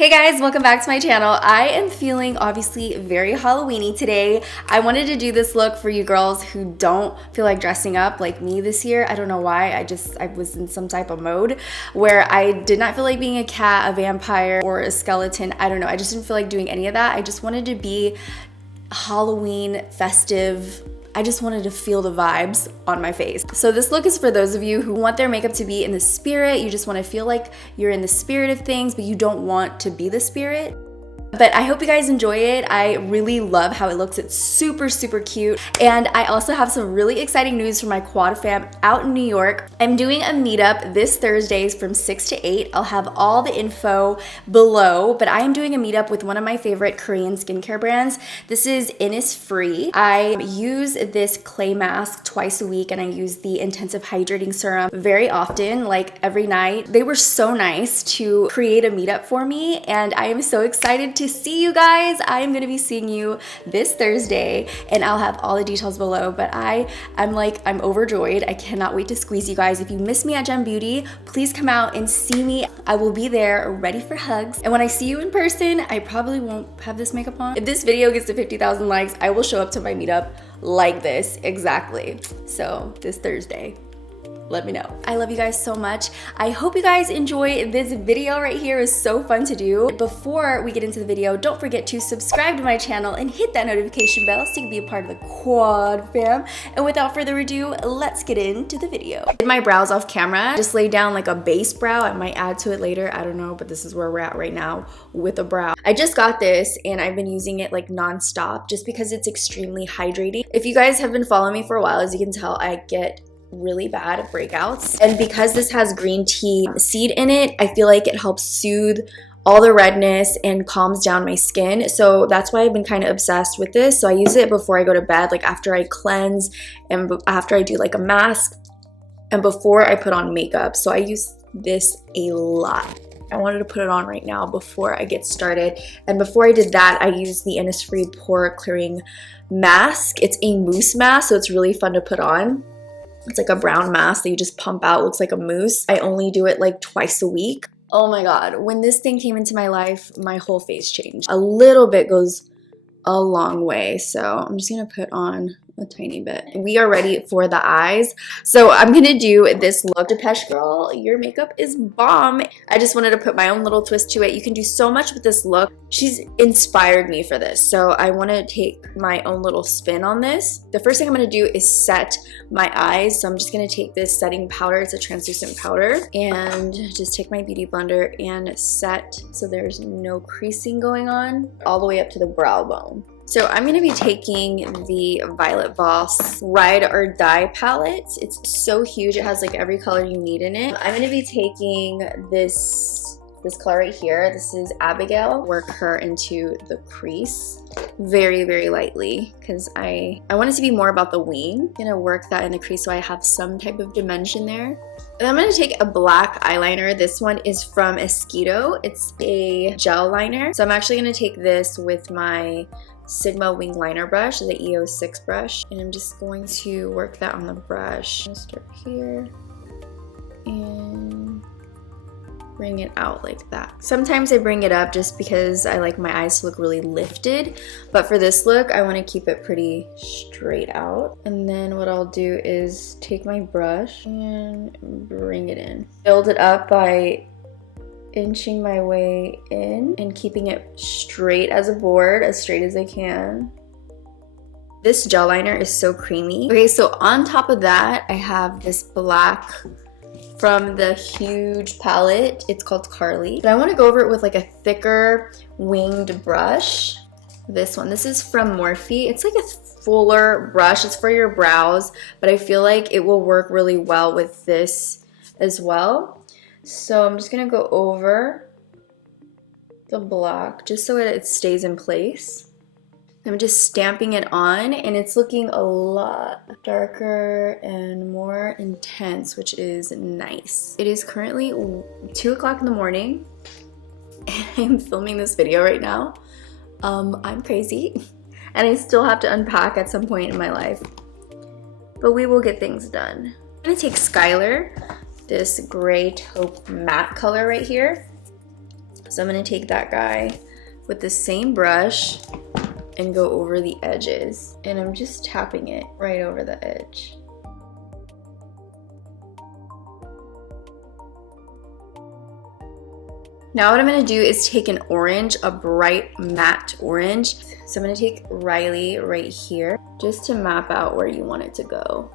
Hey guys, welcome back to my channel. I am feeling obviously very Halloween-y today. I wanted to do this look for you girls who don't feel like dressing up like me this year. I don't know why, I was in some type of mode where I did not feel like being a cat, a vampire, or a skeleton. I don't know, I just didn't feel like doing any of that. I just wanted to be Halloween festive. I just wanted to feel the vibes on my face. So this look is for those of you who want their makeup to be in the spirit. You just want to feel like you're in the spirit of things, but you don't want to be the spirit. But I hope you guys enjoy it. I really love how it looks. It's super, super cute. And I also have some really exciting news for my quad fam out in New York. I'm doing a meetup this Thursday from 6 to 8. I'll have all the info below, but I am doing a meetup with one of my favorite Korean skincare brands. This is Innisfree. I use this clay mask twice a week and I use the intensive hydrating serum very often, like every night. They were so nice to create a meetup for me and I am so excited to see you guys. I am going to be seeing you this Thursday and I'll have all the details below, but I'm overjoyed. I cannot wait to squeeze you guys. If you miss me at Gem Beauty, please come out and see me. I will be there ready for hugs. And when I see you in person, I probably won't have this makeup on. If this video gets to 50,000 likes, I will show up to my meetup like this exactly. So this Thursday, let me know. I love you guys so much. I hope you guys enjoy this video right here. It's so fun to do. Before we get into the video, don't forget to subscribe to my channel and hit that notification bell so you can be a part of the quad fam. And without further ado, let's get into the video. I did my brows off camera. Just laid down like a base brow. I might add to it later. I don't know, but this is where we're at right now with a brow. I just got this and I've been using it like non-stop just because it's extremely hydrating. If you guys have been following me for a while, as you can tell, I get really bad breakouts, and because this has green tea seed in it, I feel like it helps soothe all the redness and calms down my skin. So that's why I've been kind of obsessed with this. So I use it before I go to bed, like after I cleanse and after I do like a mask and before I put on makeup. So I use this a lot. I wanted to put it on right now before I get started. And before I did that, I used the Innisfree Pore Clearing Mask. It's a mousse mask, so it's really fun to put on. It's like a brown mask that you just pump out, looks like a mousse. I only do it like twice a week. Oh my God, when this thing came into my life, my whole face changed. A little bit goes a long way, so I'm just gonna put on a tiny bit. We are ready for the eyes. So I'm gonna do this look. Depeche Girl, your makeup is bomb. I just wanted to put my own little twist to it. You can do so much with this look. She's inspired me for this, so I want to take my own little spin on this. The first thing I'm going to do is set my eyes, so I'm just going to take this setting powder. It's a translucent powder, and just take my beauty blender and set so there's no creasing going on all the way up to the brow bone. So I'm going to be taking the Violet Voss Ride or Die palette. It's so huge. It has like every color you need in it. I'm going to be taking this color right here. This is Abigail. Work her into the crease very, very lightly because I want it to be more about the wing. I'm gonna work that in the crease so I have some type of dimension there. And I'm gonna take a black eyeliner. This one is from Esquido. It's a gel liner. So I'm actually gonna take this with my Sigma wing liner brush, the E06 brush, and I'm just going to work that on the brush. I'm gonna start here and bring it out like that. Sometimes I bring it up just because I like my eyes to look really lifted, but for this look I want to keep it pretty straight out. And then what I'll do is take my brush and bring it in. Build it up by inching my way in and keeping it straight as a board, as straight as I can. This gel liner is so creamy. Okay, so on top of that I have this black from the huge palette. It's called Carly. But I want to go over it with like a thicker winged brush. This one. This is from Morphe. It's like a fuller brush. It's for your brows, but I feel like it will work really well with this as well. So I'm just going to go over the black just so that it stays in place. I'm just stamping it on and it's looking a lot darker and more intense, which is nice. It is currently 2 o'clock in the morning and I'm filming this video right now. I'm crazy and I still have to unpack at some point in my life, but we will get things done. I'm gonna take Skylar, this gray taupe matte color right here. So I'm gonna take that guy with the same brush and go over the edges. And I'm just tapping it right over the edge. Now what I'm gonna do is take an orange, a bright matte orange. So I'm gonna take Riley right here just to map out where you want it to go.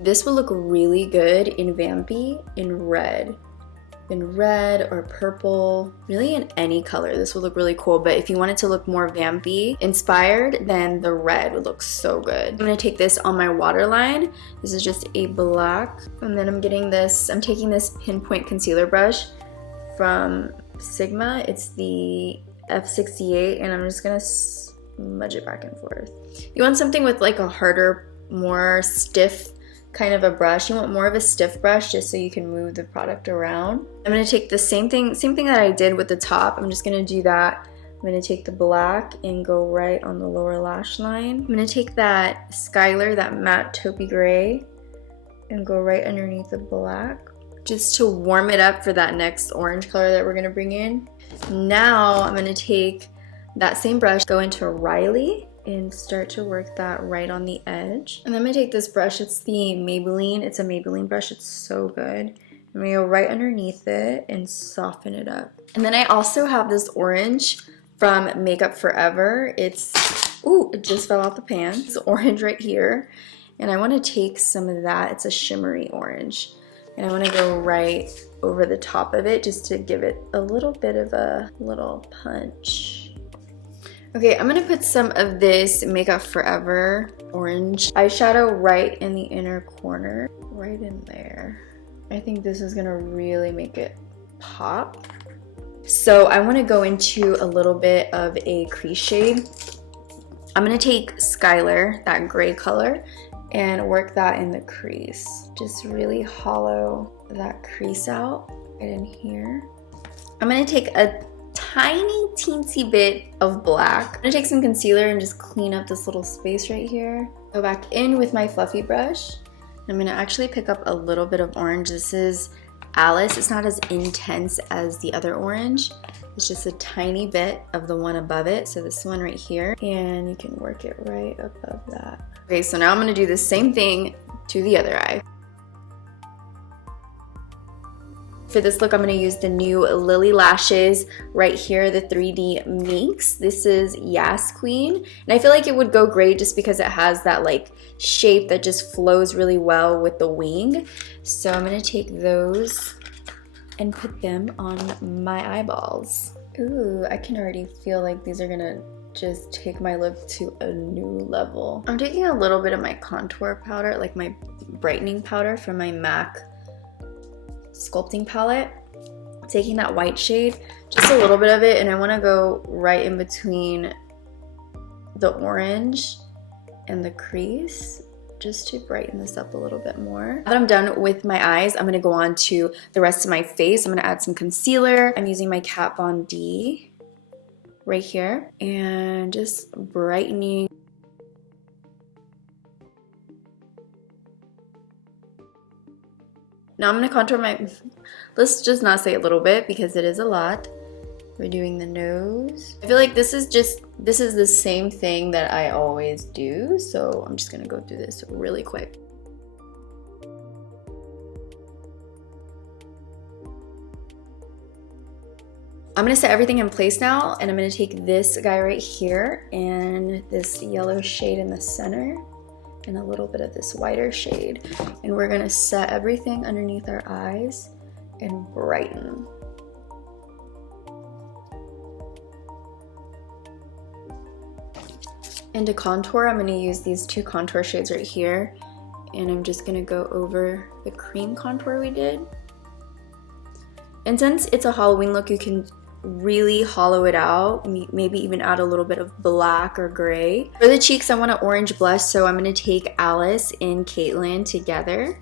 This will look really good in Vampy in red. In red or purple, really in any color. This will look really cool, but if you want it to look more Vampy inspired, then the red would look so good. I'm gonna take this on my waterline. This is just a black, and then I'm taking this Pinpoint concealer brush from Sigma. It's the F68, and I'm just gonna smudge it back and forth. You want something with like a harder, more stiff kind of a brush. You want more of a stiff brush just so you can move the product around. I'm gonna take the same thing that I did with the top. I'm just gonna do that. I'm gonna take the black and go right on the lower lash line. I'm gonna take that Skylar, that matte taupey gray, and go right underneath the black, just to warm it up for that next orange color that we're gonna bring in. Now I'm gonna take that same brush, go into Riley, and start to work that right on the edge. And then I'm gonna take this brush, it's the Maybelline, it's a Maybelline brush, it's so good. I'm gonna go right underneath it and soften it up. And then I also have this orange from Makeup Forever. It's, ooh, it just fell out the pan. It's orange right here. And I wanna take some of that, it's a shimmery orange. And I wanna go right over the top of it just to give it a little bit of a little punch. Okay, I'm gonna put some of this Makeup Forever orange eyeshadow right in the inner corner, right in there. I think this is gonna really make it pop. So I wanna go into a little bit of a crease shade. I'm gonna take Skylar, that gray color, and work that in the crease. Just really hollow that crease out right in here. I'm gonna take a tiny teensy bit of black. I'm gonna take some concealer and just clean up this little space right here. Go back in with my fluffy brush. I'm gonna actually pick up a little bit of orange. This is Alice. It's not as intense as the other orange. It's just a tiny bit of the one above it. So this one right here, and you can work it right above that. Okay, so now I'm gonna do the same thing to the other eye. For this look, I'm gonna use the new Lily Lashes right here, the 3D Minx. This is Yas Queen. And I feel like it would go great just because it has that like shape that just flows really well with the wing. So I'm gonna take those and put them on my eyeballs. Ooh, I can already feel like these are gonna just take my look to a new level. I'm taking a little bit of my contour powder, like my brightening powder from my MAC sculpting palette, taking that white shade, just a little bit of it, and I want to go right in between the orange and the crease just to brighten this up a little bit more. Now that I'm done with my eyes, I'm going to go on to the rest of my face. I'm going to add some concealer. I'm using my Kat Von D right here and just brightening. Now I'm gonna contour my, let's just not say a little bit because it is a lot. We're doing the nose. I feel like this is the same thing that I always do. So I'm just gonna go through this really quick. I'm gonna set everything in place now, and I'm gonna take this guy right here and this yellow shade in the center and a little bit of this whiter shade, and we're gonna set everything underneath our eyes and brighten. And to contour, I'm gonna use these two contour shades right here, and I'm just gonna go over the cream contour we did. And since it's a Halloween look, you can really hollow it out, maybe even add a little bit of black or gray. For the cheeks, I want an orange blush, so I'm going to take Alice and Caitlin together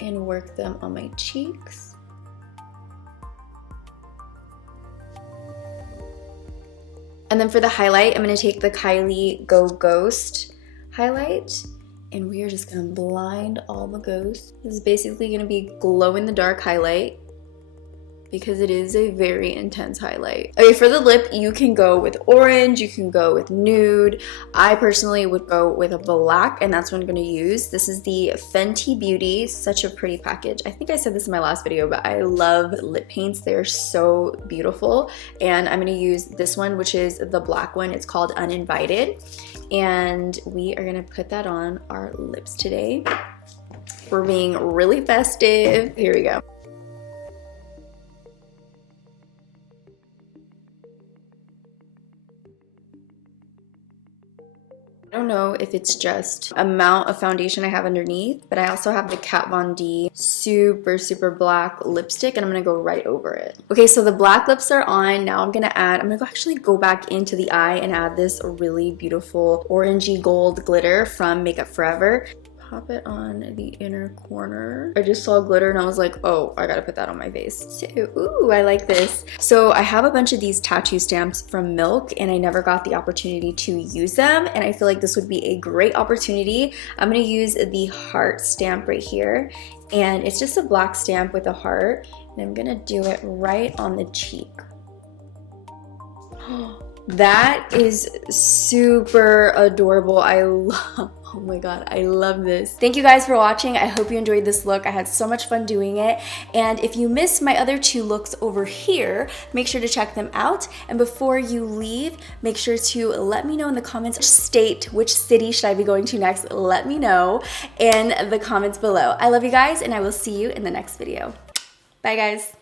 and work them on my cheeks. And then for the highlight, I'm going to take the Kylie Go Ghost highlight, and we are just going to blind all the ghosts. This is basically going to be glow in the dark highlight. because it is a very intense highlight. Okay, for the lip, you can go with orange, you can go with nude. I personally would go with a black, and that's what I'm gonna use. This is the Fenty Beauty, such a pretty package. I think I said this in my last video, but I love lip paints. They're so beautiful. And I'm gonna use this one, which is the black one. It's called Uninvited. And we are gonna put that on our lips today. We're being really festive. Here we go. I don't know if it's just amount of foundation I have underneath, but I also have the Kat Von D super black lipstick, and I'm gonna go right over it. Okay, so the black lips are on. Now I'm gonna actually go back into the eye and add this really beautiful orangey gold glitter from Makeup Forever. Pop it on the inner corner. I just saw glitter and I was like, oh, I gotta put that on my face. So, ooh, I like this. So I have a bunch of these tattoo stamps from Milk, and I never got the opportunity to use them, and I feel like this would be a great opportunity. I'm gonna use the heart stamp right here, and it's just a black stamp with a heart, and I'm gonna do it right on the cheek. That is super adorable. Oh my god, I love this. Thank you guys for watching. I hope you enjoyed this look. I had so much fun doing it. And if you missed my other 2 looks over here, make sure to check them out. And before you leave, make sure to let me know in the comments which city should I be going to next. Let me know in the comments below. I love you guys, and I will see you in the next video. Bye guys.